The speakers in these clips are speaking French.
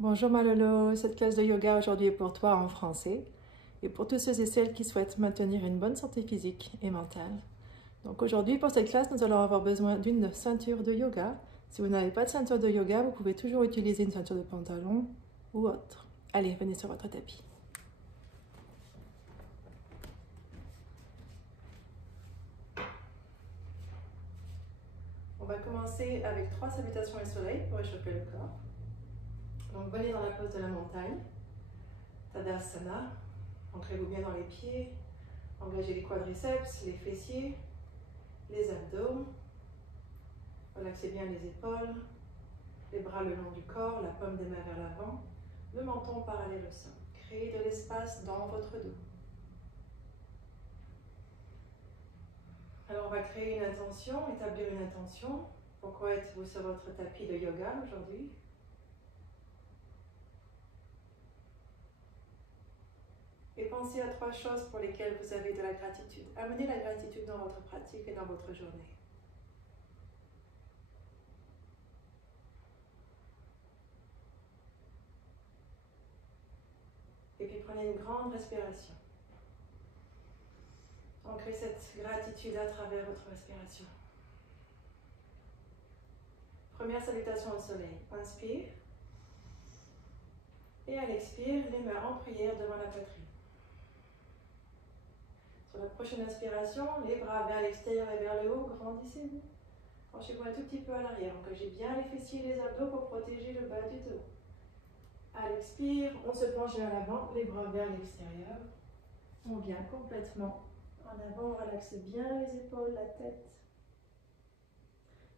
Bonjour Malolo, cette classe de yoga aujourd'hui est pour toi en français et pour tous ceux et celles qui souhaitent maintenir une bonne santé physique et mentale. Donc aujourd'hui pour cette classe, nous allons avoir besoin d'une ceinture de yoga. Si vous n'avez pas de ceinture de yoga, vous pouvez toujours utiliser une ceinture de pantalon ou autre. Allez, venez sur votre tapis. On va commencer avec 3 salutations au soleil pour réchauffer le corps. Donc venez dans la pose de la montagne, Tadasana. Ancrez-vous bien dans les pieds, engagez les quadriceps, les fessiers, les abdos. Relaxez bien les épaules, les bras le long du corps, la paume des mains vers l'avant, le menton parallèle au sol. Créez de l'espace dans votre dos. Alors on va créer une intention, établir une intention. Pourquoi êtes-vous sur votre tapis de yoga aujourd'hui? Et pensez à 3 choses pour lesquelles vous avez de la gratitude. Amenez la gratitude dans votre pratique et dans votre journée. Et puis prenez une grande respiration. Ancrez cette gratitude à travers votre respiration. Première salutation au soleil. Inspire. Et à l'expire, les mains en prière devant la poitrine. Sur la prochaine inspiration, les bras vers l'extérieur et vers le haut, grandissez-vous. Penchez-vous un tout petit peu à l'arrière. Engagez bien les fessiers et les abdos pour protéger le bas du dos. À l'expire, on se penche vers l'avant, les bras vers l'extérieur. On vient complètement en avant, on relaxe bien les épaules, la tête.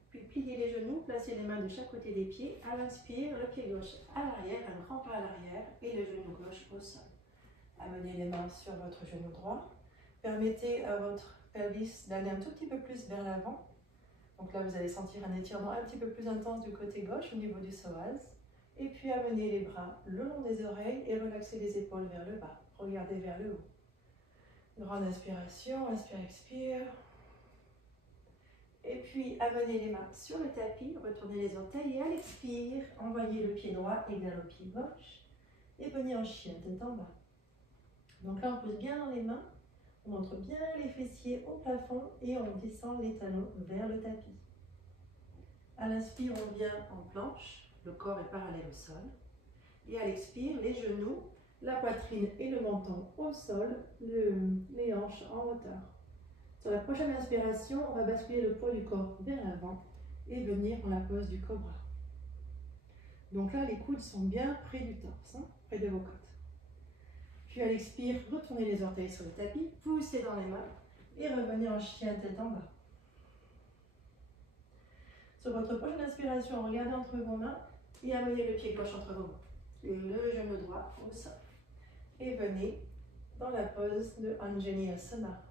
Puis pliez les genoux, placez les mains de chaque côté des pieds. À l'inspire, le pied gauche à l'arrière, un grand pas à l'arrière et le genou gauche au sol. Amenez les mains sur votre genou droit. Permettez à votre pelvis d'aller un tout petit peu plus vers l'avant. Donc là, vous allez sentir un étirement un petit peu plus intense du côté gauche au niveau du psoas. Et puis amenez les bras le long des oreilles et relaxez les épaules vers le bas. Regardez vers le haut. Grande inspiration, inspire, expire. Et puis amenez les mains sur le tapis, retournez les orteils et à l'expire, envoyez le pied droit égal au pied gauche et venez en chien, tête en bas. Donc là, on pose bien dans les mains, on montre bien les fessiers au plafond et on descend les talons vers le tapis. À l'inspire, on vient en planche, le corps est parallèle au sol. Et à l'expire, les genoux, la poitrine et le menton au sol, les hanches en hauteur. Sur la prochaine inspiration, on va basculer le poids du corps vers l'avant et venir en la pose du cobra. Donc là, les coudes sont bien près du torse, près de vos côtes. Puis à l'expire, retournez les orteils sur le tapis, poussez dans les mains et revenez en chien tête en bas. Sur votre prochaine inspiration, regardez entre vos mains et amenez le pied gauche entre vos mains. Le genou droit au sol. Et venez dans la pose de Anjali Asana.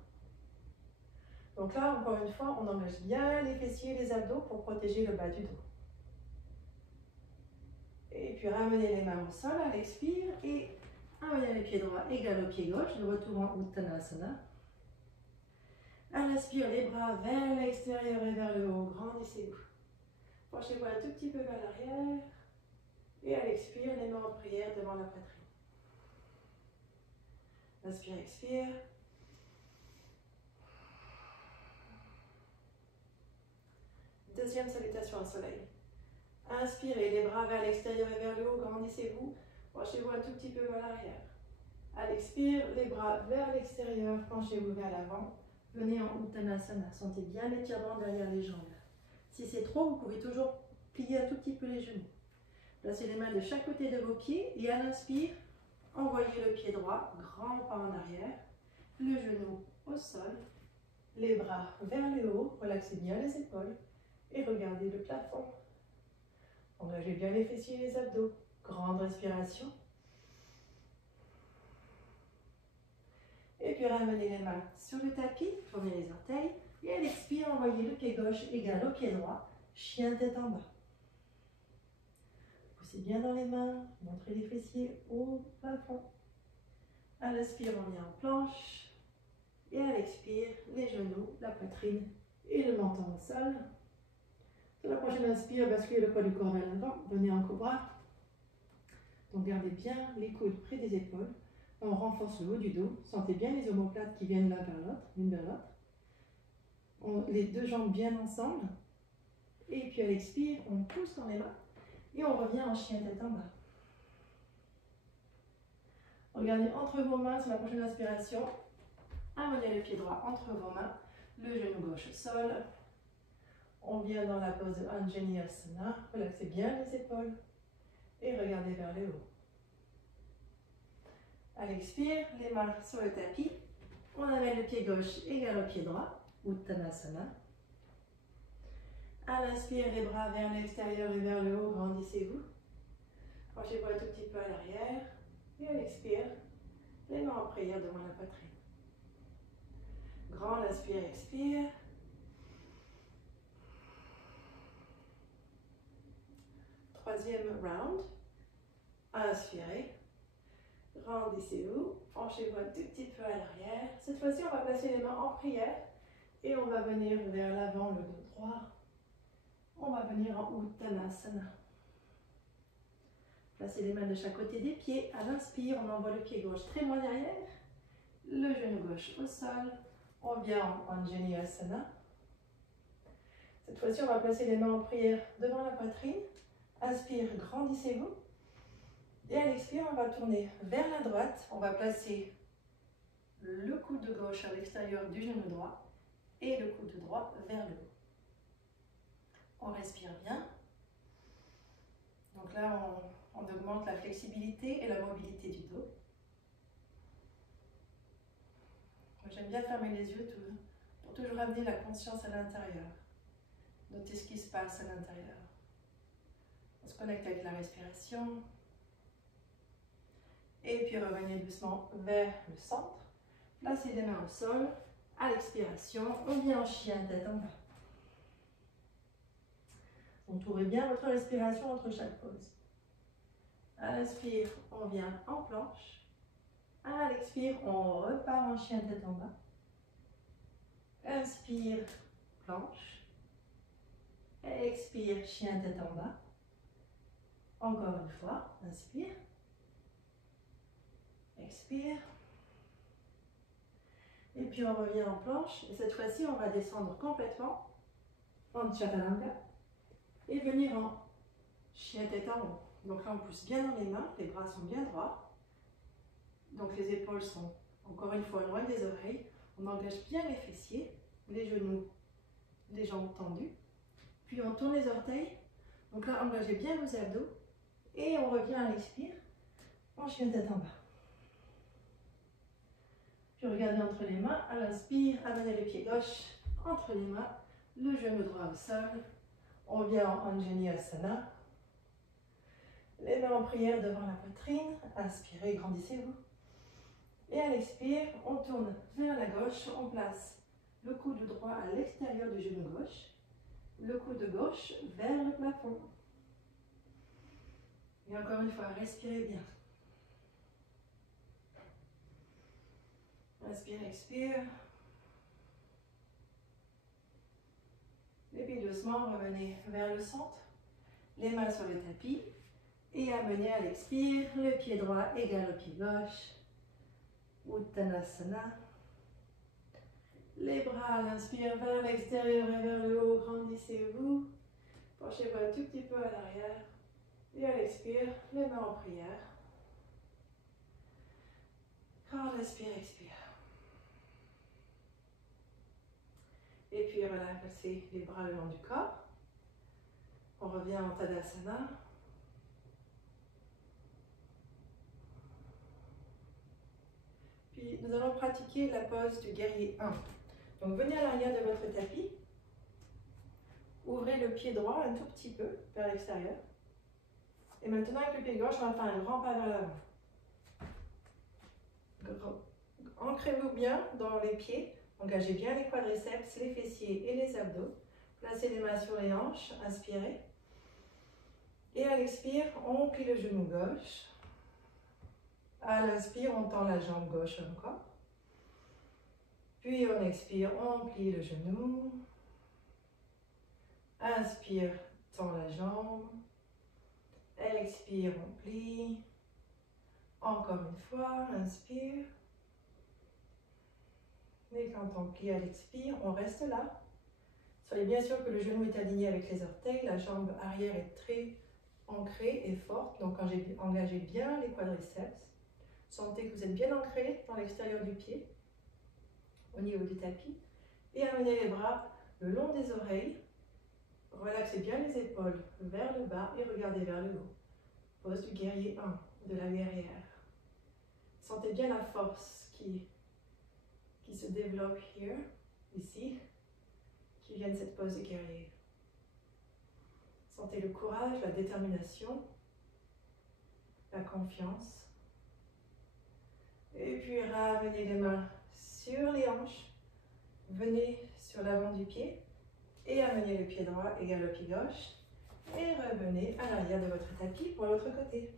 Donc là, encore une fois, on engage bien les fessiers et les abdos pour protéger le bas du dos. Et puis ramenez les mains au sol à l'expire et amenez les pieds droits égal au pied gauche, de retour en Uttanasana. À l'inspire, les bras vers l'extérieur et vers le haut, grandissez-vous. Penchez-vous un tout petit peu vers l'arrière. Et à l'expire, les mains en prière devant la poitrine. Inspire, expire. Deuxième salutation au soleil. Inspirez, les bras vers l'extérieur et vers le haut, grandissez-vous. Penchez-vous un tout petit peu vers l'arrière. À l'expire, les bras vers l'extérieur, penchez-vous vers l'avant. Venez en Uttanasana. Sentez bien l'étirement derrière les jambes. Si c'est trop, vous pouvez toujours plier un tout petit peu les genoux. Placez les mains de chaque côté de vos pieds et à l'inspire, envoyez le pied droit, grand pas en arrière, le genou au sol, les bras vers le haut, relaxez bien les épaules et regardez le plafond. Engagez bien les fessiers et les abdos. Grande respiration. Et puis ramenez les mains sur le tapis, tournez les orteils et à l'expire, envoyez le pied gauche égal au pied droit, chien tête en bas. Poussez bien dans les mains, montrez les fessiers au plafond. À l'inspire, on vient en planche. Et à l'expire, les genoux, la poitrine et le menton au sol. Sur la prochaine inspire, basculez le poids du corps vers l'avant. Venez en cobra. Donc gardez bien les coudes près des épaules. On renforce le haut du dos. Sentez bien les omoplates qui viennent l'un vers l'autre, l'une vers l'autre. Les deux jambes bien ensemble. Et puis à l'expire, on pousse dans les mains. Et on revient en chien tête en bas. Regardez entre vos mains sur la prochaine inspiration. Amenez le pied droit entre vos mains. Le genou gauche au sol. On vient dans la pose de Anjaneyasana. Relaxez bien les épaules. Et regardez vers le haut. À l'expire, les mains sur le tapis. On amène le pied gauche égal au pied droit. Uttanasana. À l'inspire, les bras vers l'extérieur et vers le haut, grandissez-vous. Penchez-vous un tout petit peu à l'arrière. Et à l'expire, les mains en prière devant la poitrine. Grand inspire, expire. Troisième round. Inspirez. Grandissez-vous. Penchez-vous un tout petit peu à l'arrière. Cette fois-ci, on va placer les mains en prière. Et on va venir vers l'avant, le dos droit. On va venir en Uttanasana. Placez les mains de chaque côté des pieds. À l'inspire, on envoie le pied gauche très loin derrière. Le genou gauche au sol. On vient en Anjaneyasana. Cette fois-ci, on va placer les mains en prière devant la poitrine. Inspire, grandissez-vous. Et à l'expire, on va tourner vers la droite. On va placer le coude gauche à l'extérieur du genou droit et le coude droit vers le haut. On respire bien. Donc là, on augmente la flexibilité et la mobilité du dos. J'aime bien fermer les yeux pour toujours amener la conscience à l'intérieur. Notez ce qui se passe à l'intérieur. On se connecte avec la respiration. Et puis revenez doucement vers le centre. Placez les mains au sol. À l'expiration, on vient en chien tête en bas. Entourez bien votre respiration entre chaque pause. À l'inspire, on vient en planche. À l'expire, on repart en chien tête en bas. Inspire, planche. Expire, chien tête en bas. Encore une fois, inspire. Expire. Et puis on revient en planche. Et cette fois-ci, on va descendre complètement en Chaturanga. Et venir en chien tête en haut. Donc là, on pousse bien dans les mains. Les bras sont bien droits. Donc les épaules sont encore une fois loin des oreilles. On engage bien les fessiers, les genoux, les jambes tendues. Puis on tourne les orteils. Donc là, engagez bien vos abdos. Et on revient à l'expire en chien tête en bas. Puis regardez entre les mains. À l'inspire, amenez le pied gauche entre les mains. Le genou droit au sol. On vient en Anjaneyasana. Les mains en prière devant la poitrine. Inspirez, grandissez-vous. Et à l'expire, on tourne vers la gauche. On place le coude droit à l'extérieur du genou gauche. Le coude gauche vers le plafond. Et encore une fois, respirez bien. Inspire, expire. Et puis doucement, revenez vers le centre. Les mains sur le tapis. Et amenez à l'expire, le pied droit égal au pied gauche. Uttanasana. Les bras à l'inspire vers l'extérieur et vers le haut. Grandissez-vous. Penchez-vous un tout petit peu à l'arrière. Et à l'expire, les mains en prière. Quand respire, expire. Et puis relaxez les bras le long du corps. On revient en Tadasana. Puis nous allons pratiquer la pose du guerrier 1. Donc venez à l'arrière de votre tapis. Ouvrez le pied droit un tout petit peu vers l'extérieur. Et maintenant avec le pied gauche, on va faire un grand pas vers l'avant. Ancrez-vous bien dans les pieds. Engagez bien les quadriceps, les fessiers et les abdos. Placez les mains sur les hanches. Inspirez. Et à l'expire, on plie le genou gauche. À l'inspire, on tend la jambe gauche encore. Puis on expire, on plie le genou. Inspire, tend la jambe. Expire, on plie. Encore une fois, inspire. Et quand on plie à l'expire, on reste là. Soyez bien sûr que le genou est aligné avec les orteils, la jambe arrière est très ancrée et forte. Donc engagez bien les quadriceps. Sentez que vous êtes bien ancré dans l'extérieur du pied, au niveau du tapis. Et amenez les bras le long des oreilles. Relaxez bien les épaules vers le bas et regardez vers le haut. Pose du guerrier 1, de la guerrière. Sentez bien la force qui se développe ici, qui vient de cette pose de guerrier. Sentez le courage, la détermination, la confiance. Et puis ramenez les mains sur les hanches. Venez sur l'avant du pied et amenez le pied droit égal au pied gauche. Et revenez à l'arrière de votre tapis pour l'autre côté.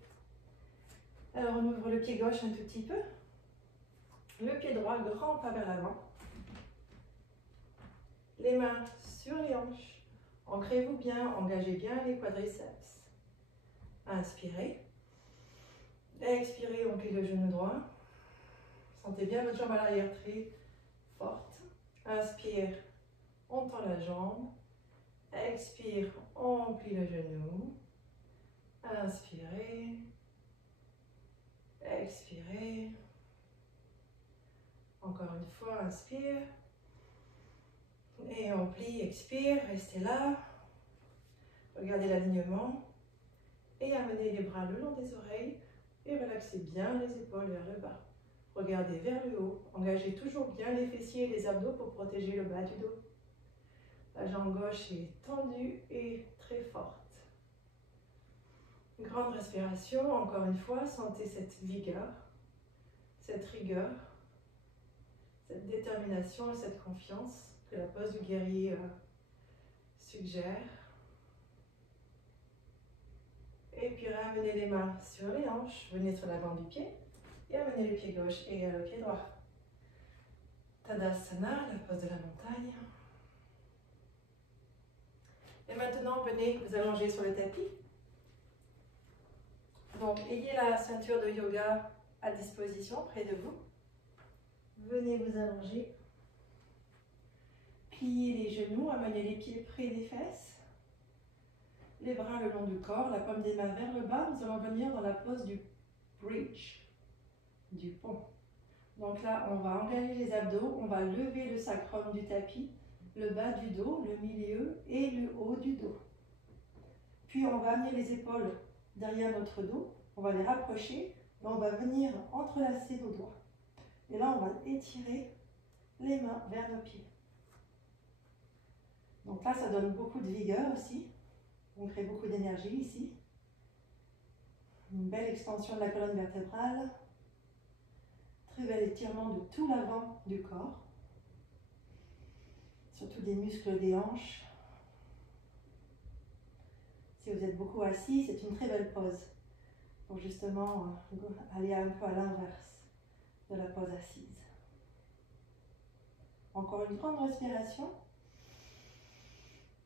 Alors on ouvre le pied gauche un tout petit peu. Le pied droit, grand pas vers l'avant. Les mains sur les hanches. Ancrez-vous bien, engagez bien les quadriceps. Inspirez. Expirez, on plie le genou droit. Sentez bien votre jambe à l'arrière très forte. Inspire, on tend la jambe. Expire, on plie le genou. Inspirez. Expirez. Encore une fois, inspire. Et on plie, expire, restez là. Regardez l'alignement. Et amenez les bras le long des oreilles. Et relaxez bien les épaules vers le bas. Regardez vers le haut. Engagez toujours bien les fessiers et les abdos pour protéger le bas du dos. La jambe gauche est tendue et très forte. Une grande respiration. Encore une fois, sentez cette vigueur, cette rigueur, cette détermination et cette confiance que la pose du guerrier suggère. Et puis ramenez les mains sur les hanches, venez sur l'avant du pied et amenez le pied gauche égal au pied droit. Tadasana, la pose de la montagne. Et maintenant, venez vous allonger sur le tapis. Donc, ayez la ceinture de yoga à disposition près de vous. Venez vous allonger. Pliez les genoux, amenez les pieds près des fesses. Les bras le long du corps, la paume des mains vers le bas. Nous allons venir dans la pose du bridge, du pont. Donc là, on va engager les abdos, on va lever le sacrum du tapis, le bas du dos, le milieu et le haut du dos. Puis on va amener les épaules derrière notre dos, on va les rapprocher, et on va venir entrelacer nos doigts. Et là, on va étirer les mains vers nos pieds. Donc là, ça donne beaucoup de vigueur aussi. On crée beaucoup d'énergie ici. Une belle extension de la colonne vertébrale. Très bel étirement de tout l'avant du corps. Surtout des muscles des hanches. Si vous êtes beaucoup assis, c'est une très belle pose pour justement aller un peu à l'inverse de la pose assise. Encore une grande respiration.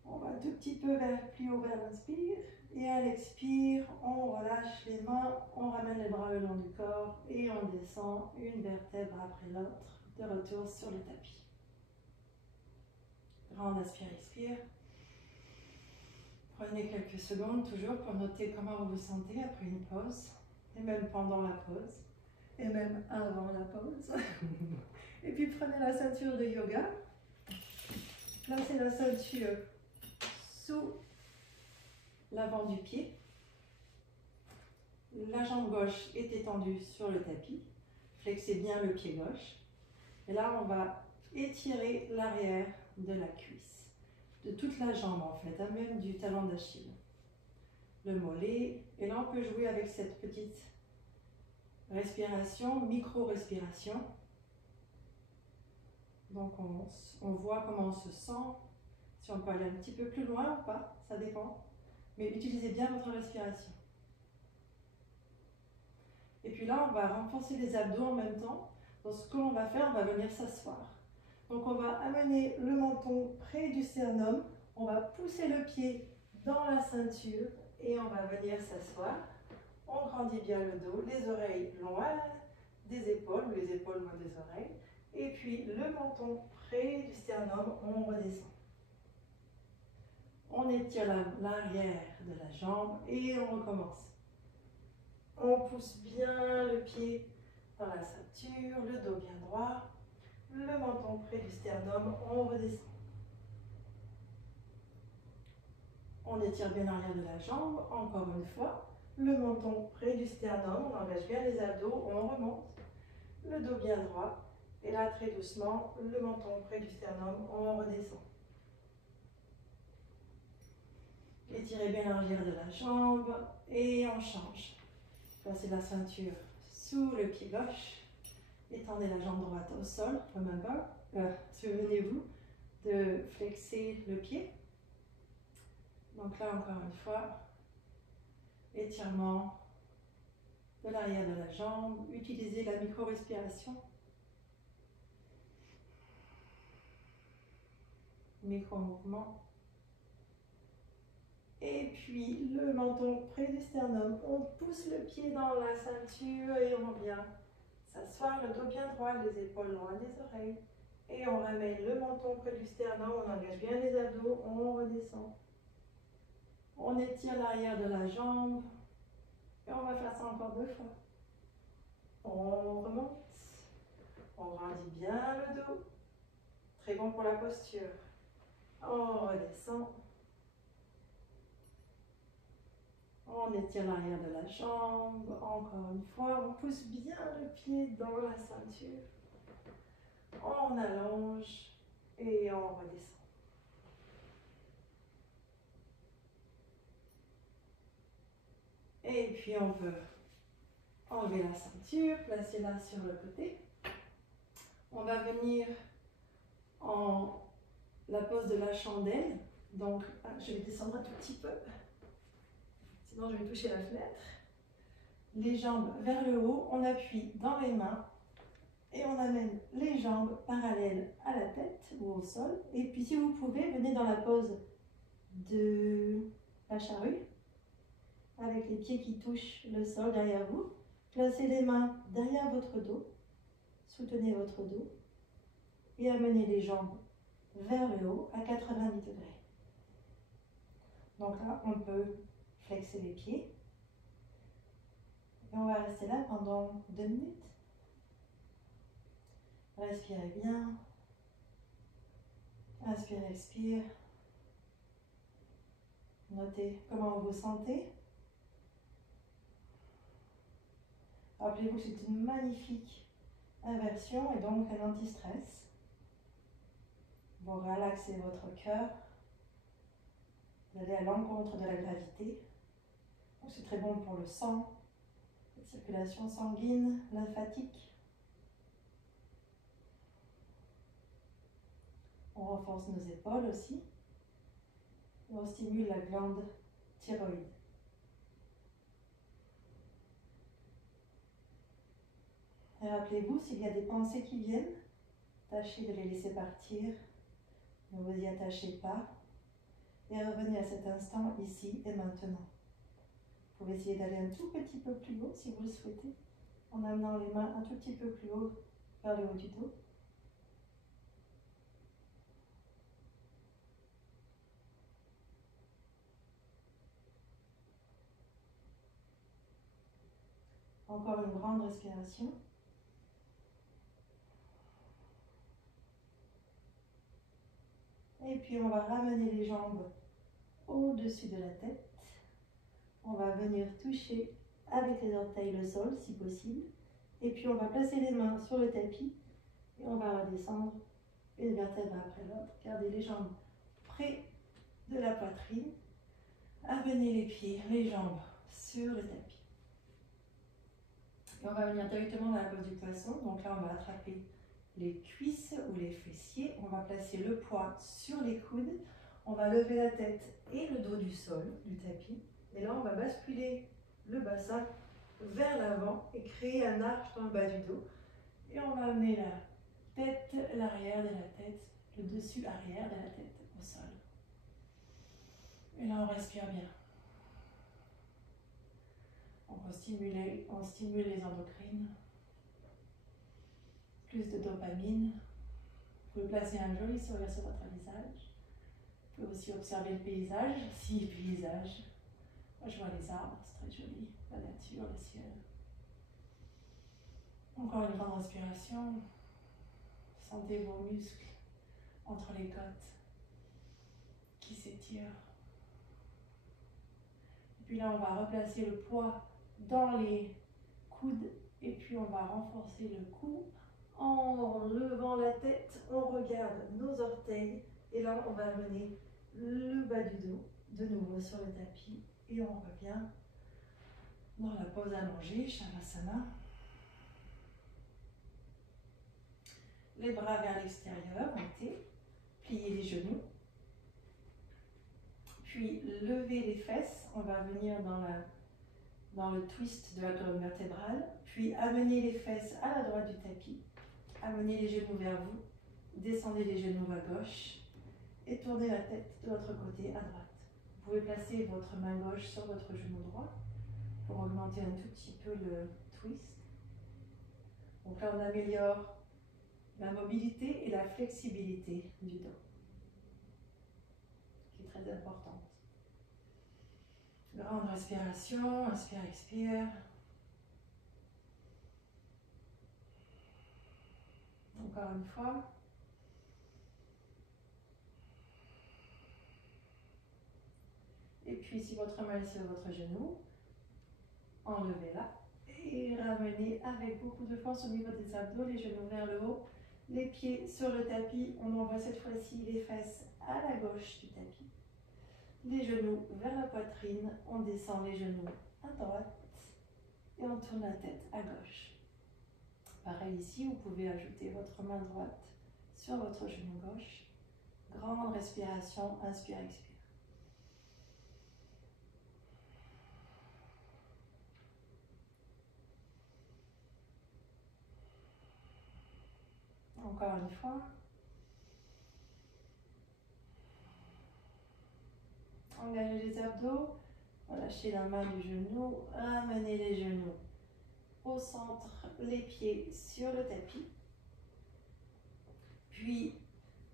On va un tout petit peu plus haut vers l'inspire. Et à l'expire, on relâche les mains, on ramène les bras le long du corps et on descend une vertèbre après l'autre de retour sur le tapis. Grande inspire, expire. Prenez quelques secondes toujours pour noter comment vous vous sentez après une pause, et même pendant la pause, et même avant la pause. Et puis prenez la ceinture de yoga. Placez la ceinture sous l'avant du pied. La jambe gauche est étendue sur le tapis. Flexez bien le pied gauche. Et là, on va étirer l'arrière de la cuisse. De toute la jambe en fait, même du talon d'Achille. Le mollet. Et là, on peut jouer avec cette petite respiration, micro-respiration. Donc, on voit comment on se sent. Si on peut aller un petit peu plus loin ou pas, ça dépend. Mais utilisez bien votre respiration. Et puis là, on va renforcer les abdos en même temps. Donc, ce que l'on va faire, on va venir s'asseoir. Donc, on va amener le menton près du sternum. On va pousser le pied dans la ceinture et on va venir s'asseoir. On grandit bien le dos, les oreilles loin des épaules, ou les épaules loin des oreilles. Et puis le menton près du sternum, on redescend. On étire l'arrière de la jambe et on recommence. On pousse bien le pied dans la ceinture, le dos bien droit, le menton près du sternum, on redescend. On étire bien l'arrière de la jambe, encore une fois. Le menton près du sternum, on engage bien les abdos, on remonte. Le dos bien droit. Et là, très doucement, le menton près du sternum, on redescend. Étirez bien l'arrière de la jambe et on change. Placez la ceinture sous le pied gauche. Étendez la jambe droite au sol. Remember, souvenez-vous de flexer le pied. Donc là, encore une fois, étirement de l'arrière de la jambe. Utilisez la micro-respiration. Micro-mouvement. Et puis le menton près du sternum. On pousse le pied dans la ceinture et on vient s'asseoir, le dos bien droit, les épaules loin des oreilles. Et on ramène le menton près du sternum, on engage bien les abdos, on redescend. On étire l'arrière de la jambe. Et on va faire ça encore 2 fois. On remonte. On grandit bien le dos. Très bon pour la posture. On redescend. On étire l'arrière de la jambe. Encore une fois, on pousse bien le pied dans la ceinture. On allonge et on redescend. Et puis on peut enlever la ceinture, placer la sur le côté. On va venir en la pose de la chandelle. Donc, je vais descendre un tout petit peu. Sinon, je vais toucher la fenêtre. Les jambes vers le haut, on appuie dans les mains et on amène les jambes parallèles à la tête ou au sol. Et puis, si vous pouvez, venez dans la pose de la charrue avec les pieds qui touchent le sol derrière vous. Placez les mains derrière votre dos, soutenez votre dos et amenez les jambes vers le haut à 90 degrés. Donc là, on peut flexer les pieds. Et on va rester là pendant 2 minutes. Respirez bien. Inspire, expire. Notez comment vous vous sentez. Rappelez-vous que c'est une magnifique inversion et donc un anti-stress. Vous relaxez votre cœur. Vous allez à l'encontre de la gravité. C'est très bon pour le sang, la circulation sanguine, lymphatique. On renforce nos épaules aussi. Et on stimule la glande thyroïde. Et rappelez-vous, s'il y a des pensées qui viennent, tâchez de les laisser partir. Ne vous y attachez pas. Et revenez à cet instant, ici et maintenant. Vous pouvez essayer d'aller un tout petit peu plus haut si vous le souhaitez, en amenant les mains un tout petit peu plus haut vers le haut du dos. Encore une grande respiration. Et puis on va ramener les jambes au-dessus de la tête. On va venir toucher avec les orteils le sol si possible. Et puis on va placer les mains sur le tapis et on va redescendre une vertèbre après l'autre. Gardez les jambes près de la poitrine. Amenez les pieds, les jambes sur le tapis. Et on va venir directement dans la pose du poisson. Donc là, on va attraper les cuisses ou les fessiers. On va placer le poids sur les coudes. On va lever la tête et le dos du sol, du tapis. Et là, on va basculer le bassin vers l'avant et créer un arc dans le bas du dos. Et on va amener la tête, l'arrière de la tête, le dessus arrière de la tête au sol. Et là, on respire bien. On on stimule les endocrines. Plus de dopamine. Vous pouvez placer un joli sourire sur votre visage. Vous pouvez aussi observer le paysage, si paysage. Moi je vois les arbres, c'est très joli, la nature, le ciel. Encore une grande respiration. Sentez vos muscles entre les côtes qui s'étirent. Et puis là, on va replacer le poids dans les coudes et puis on va renforcer le cou. En levant la tête, on regarde nos orteils et là, on va amener le bas du dos de nouveau sur le tapis et on revient dans la pose allongée, Shavasana. Les bras vers l'extérieur, montez, pliez les genoux. Puis levez les fesses, on va venir dans le twist de la colonne vertébrale. Puis amenez les fesses à la droite du tapis. Amenez les genoux vers vous. Descendez les genoux à gauche. Et tournez la tête de l'autre côté à droite. Vous pouvez placer votre main gauche sur votre genou droit pour augmenter un tout petit peu le twist. Donc là, on améliore la mobilité et la flexibilité du dos, qui est très importante. Grande respiration, inspire, expire. Encore une fois. Et puis si votre main est sur votre genou, enlevez-la et ramenez avec beaucoup de force au niveau des abdos, les genoux vers le haut, les pieds sur le tapis. On envoie cette fois-ci les fesses à la gauche du tapis. Les genoux vers la poitrine, on descend les genoux à droite et on tourne la tête à gauche. Pareil ici, vous pouvez ajouter votre main droite sur votre genou gauche. Grande respiration, inspire, expire. Encore une fois. Engagez les abdos, relâchez la main du genou, ramenez les genoux au centre, les pieds sur le tapis. Puis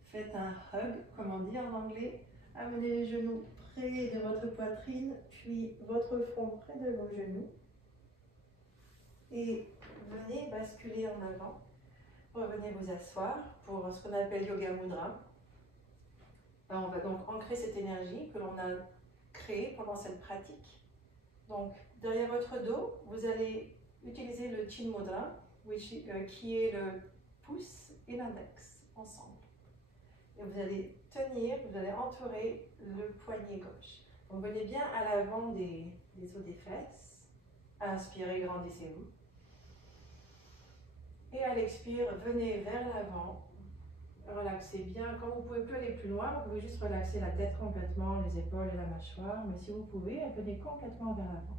faites un hug, comme on dit en anglais. Amenez les genoux près de votre poitrine, puis votre front près de vos genoux. Et venez basculer en avant. Revenez vous asseoir pour ce qu'on appelle Yoga Mudra. On va donc ancrer cette énergie que l'on a créée pendant cette pratique. Donc, derrière votre dos, vous allez utiliser le Chin Mudra, qui est le pouce et l'index ensemble. Et vous allez tenir, vous allez entourer le poignet gauche. Donc, venez bien à l'avant des os des fesses. Inspirez, grandissez-vous. Et à l'expire, venez vers l'avant. Relaxez bien. Quand vous ne pouvez plus aller plus loin, vous pouvez juste relaxer la tête complètement, les épaules et la mâchoire. Mais si vous pouvez, venez complètement vers l'avant.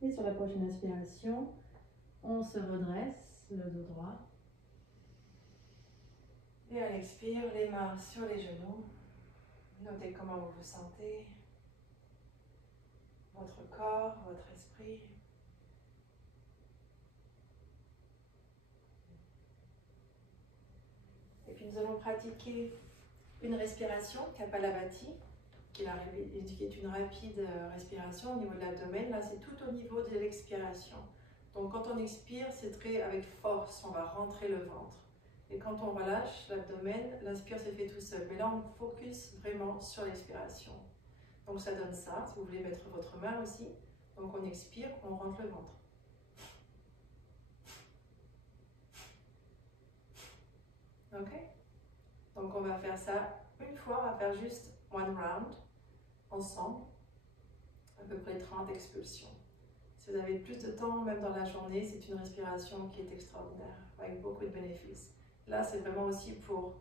Et sur la prochaine inspiration, on se redresse, le dos droit. Et à l'expire, les mains sur les genoux. Notez comment vous vous sentez, votre corps, votre esprit. Et puis nous allons pratiquer une respiration, Kapalabhati, qui est une rapide respiration au niveau de l'abdomen. Là, c'est tout au niveau de l'expiration. Donc quand on expire, c'est très avec force, on va rentrer le ventre. Et quand on relâche l'abdomen, l'inspire se fait tout seul. Mais là, on focus vraiment sur l'expiration. Donc ça donne ça, si vous voulez mettre votre main aussi. Donc on expire, on rentre le ventre. Ok? Donc on va faire ça une fois, on va faire juste one round, ensemble, à peu près 30 expulsions. Si vous avez plus de temps, même dans la journée, c'est une respiration qui est extraordinaire, avec beaucoup de bénéfices. Là, c'est vraiment aussi pour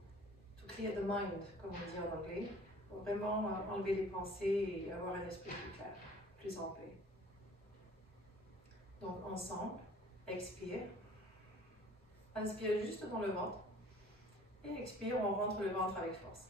to clear the mind, comme on dit en anglais, pour vraiment enlever les pensées et avoir un esprit plus clair, plus en paix. Donc ensemble, Expire. Inspire juste dans le ventre. Et expire, on rentre le ventre avec force.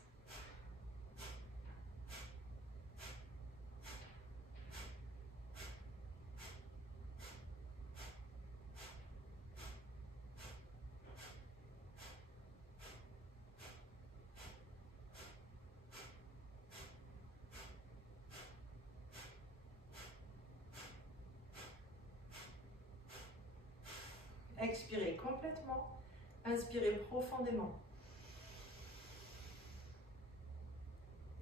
Expirez complètement. Inspirez profondément.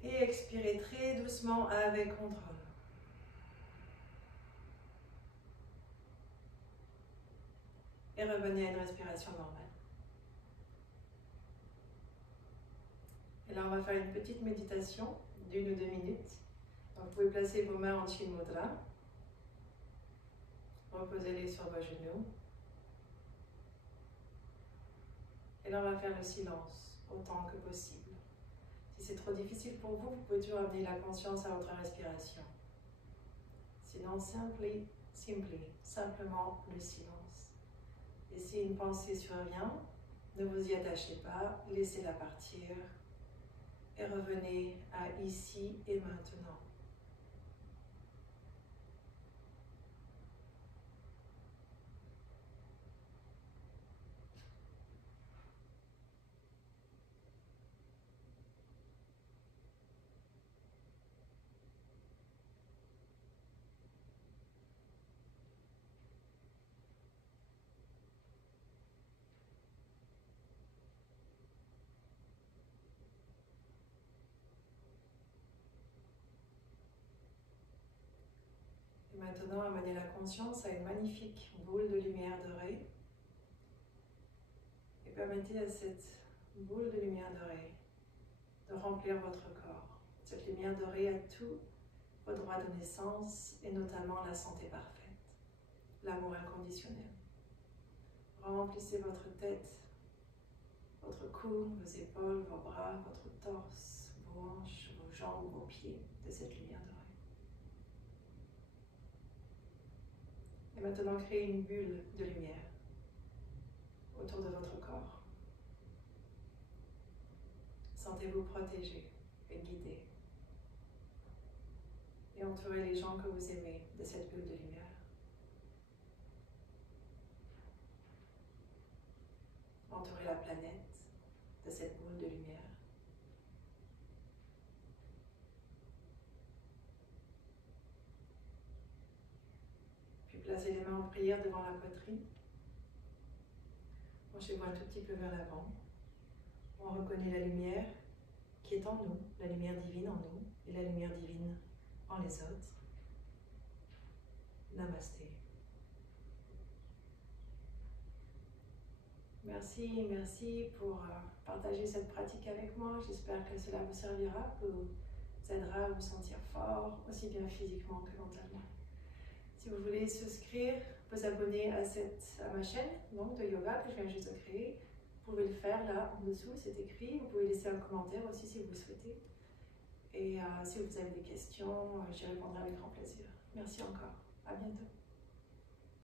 Et expirez très doucement avec contrôle. Et revenez à une respiration normale. Et là, on va faire une petite méditation d'1 ou 2 minutes. Donc, vous pouvez placer vos mains en Chin Mudra. Reposez-les sur vos genoux. Et là, on va faire le silence autant que possible. Si c'est trop difficile pour vous, vous pouvez toujours amener la conscience à votre respiration. Sinon, simplement le silence. Et si une pensée survient, ne vous y attachez pas, laissez-la partir et revenez à ici et maintenant. Et maintenant, amenez la conscience à une magnifique boule de lumière dorée. Et permettez à cette boule de lumière dorée de remplir votre corps. Cette lumière dorée a tous vos droits de naissance et notamment la santé parfaite, l'amour inconditionnel. Remplissez votre tête, votre cou, vos épaules, vos bras, votre torse, vos hanches, vos jambes, vos pieds de cette lumière dorée. Et maintenant, créez une bulle de lumière autour de votre corps. Sentez-vous protégé et guidé. Et entourez les gens que vous aimez de cette bulle de lumière. Entourez la planète de cette boule de lumière. Puis placez les mains en prière devant la poitrine. Penchez-vous un tout petit peu vers l'avant. On reconnaît la lumière qui est en nous, la lumière divine en nous et la lumière divine en les autres. Namasté. Merci pour partager cette pratique avec moi. J'espère que cela vous servira, vous aidera à vous sentir fort, aussi bien physiquement que mentalement. Si vous voulez souscrire, vous abonner à ma chaîne donc, de yoga que je viens juste de créer, vous pouvez le faire là en dessous, c'est écrit. Vous pouvez laisser un commentaire aussi si vous le souhaitez. Et si vous avez des questions, j'y répondrai avec grand plaisir. Merci encore. À bientôt.